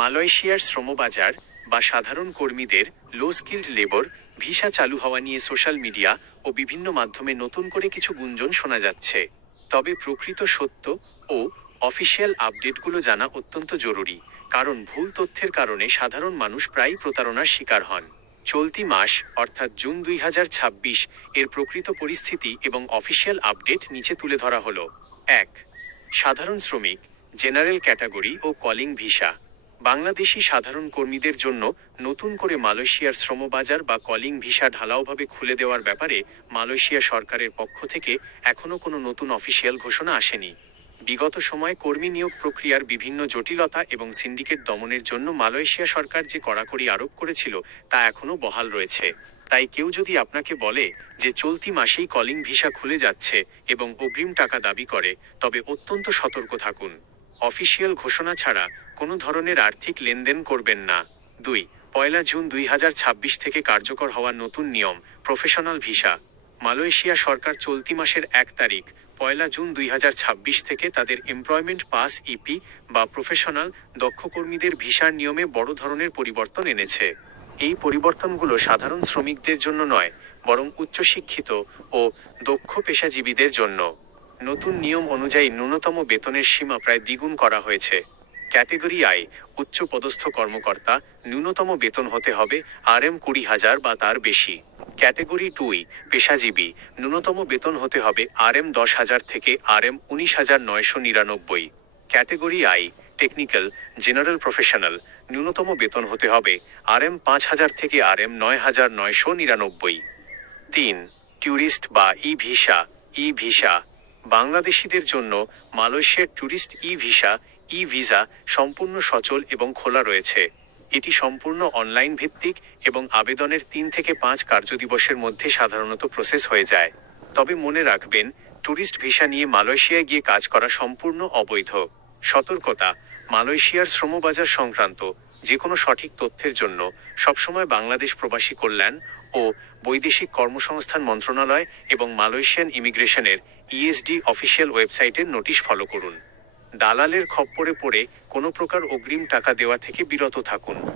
মালয়েশিয়ার শ্রমবাজার বা সাধারণ কর্মীদের লো স্কিল্ড লেবর ভিসা চালু হওয়া নিয়ে সোশ্যাল মিডিয়া ও বিভিন্ন মাধ্যমে নতুন করে কিছু গুঞ্জন শোনা যাচ্ছে। তবে প্রকৃত সত্য ও অফিসিয়াল আপডেটগুলো জানা অত্যন্ত জরুরি, কারণ ভুল তথ্যের কারণে সাধারণ মানুষ প্রায়ই প্রতারণার শিকার হন। চলতি মাস অর্থাৎ জুন 2026 এর প্রকৃত পরিস্থিতি এবং অফিসিয়াল আপডেট নিচে তুলে ধরা হলো। 1. সাধারণ শ্রমিক, জেনারেল ক্যাটাগরি ও কলিং ভিসা। বাংলাদেশি সাধারণ কর্মীদের জন্য নতুন করে মালয়েশিয়ার শ্রমবাজার বা কলিং ভিসা ঢালাওভাবে খুলে দেওয়ার ব্যাপারে মালয়েশিয়া সরকারের পক্ষ থেকে এখনও কোনো নতুন অফিসিয়াল ঘোষণা আসেনি। বিগত সময়ে কর্মী নিয়োগ প্রক্রিয়ার বিভিন্ন জটিলতা এবং সিন্ডিকেট দমনের জন্য মালয়েশিয়া সরকার যে কড়াকড়ি আরোপ করেছিল তা এখনও বহাল রয়েছে। তাই কেউ যদি আপনাকে বলে যে চলতি মাসেই কলিং ভিসা খুলে যাচ্ছে এবং অগ্রিম টাকা দাবি করে, তবে অত্যন্ত সতর্ক থাকুন। অফিসিয়াল ঘোষণা ছাড়া কোনো ধরনের আর্থিক লেনদেন করবেন না। 2. 1 জুন 2026 থেকে কার্যকর হওয়া নতুন নিয়ম, প্রফেশনাল ভিসা। মালয়েশিয়া সরকার চলতি মাসের 1 তারিখ 1 জুন 2026 থেকে তাদের এমপ্লয়মেন্ট পাস ইপি বা প্রফেশনাল দক্ষ কর্মীদের ভিসার নিয়মে বড় ধরনের পরিবর্তন এনেছে। এই পরিবর্তনগুলো সাধারণ শ্রমিকদের জন্য নয়, বরং উচ্চশিক্ষিত ও দক্ষ পেশাজীবীদের জন্য। নতুন নিয়ম অনুযায়ী ন্যূনতম বেতনের সীমা প্রায় দ্বিগুণ করা হয়েছে। ক্যাটেগরি আই, উচ্চ পদস্থ কর্মকর্তা, ন্যূনতম বেতন হতে হবে RM 20,000 বা তার বেশি। ক্যাটেগরি 2, পেশাজীবী, ন্যূনতম বেতন হতে হবে RM 10,000 থেকে RM 19,999। Category I, technical, general professional, ন্যূনতম বেতন হতে হবে RM 5,000 থেকে RM 9,999। 3. ট্যুরিস্ট বা ই ভিসা। বাংলাদেশিদের জন্য মালয়েশিয়ার ট্যুরিস্ট ই ভিসা সম্পূর্ণ সচল এবং খোলা রয়েছে। এটি সম্পূর্ণ অনলাইন ভিত্তিক এবং আবেদনের 3 থেকে 5 কার্যদিবসের মধ্যে সাধারণত প্রসেস হয়ে যায়। তবে মনে রাখবেন, ট্যুরিস্ট ভিসা নিয়ে মালয়েশিয়ায় গিয়ে কাজ করা সম্পূর্ণ অবৈধ। সতর্কতা: মালয়েশিয়ার শ্রমবাজার সংক্রান্ত যে কোনো সঠিক তথ্যের জন্য সবসময় বাংলাদেশ প্রবাসী কল্যাণ ও বৈদেশিক কর্মসংস্থান মন্ত্রণালয় এবং মালয়েশিয়ান ইমিগ্রেশনের ESD অফিসিয়াল ওয়েবসাইটের নোটিশ ফলো করুন। দালালের খপ্পরে পড়ে কোনো প্রকার অগ্রিম টাকা দেওয়া থেকে বিরত থাকুন।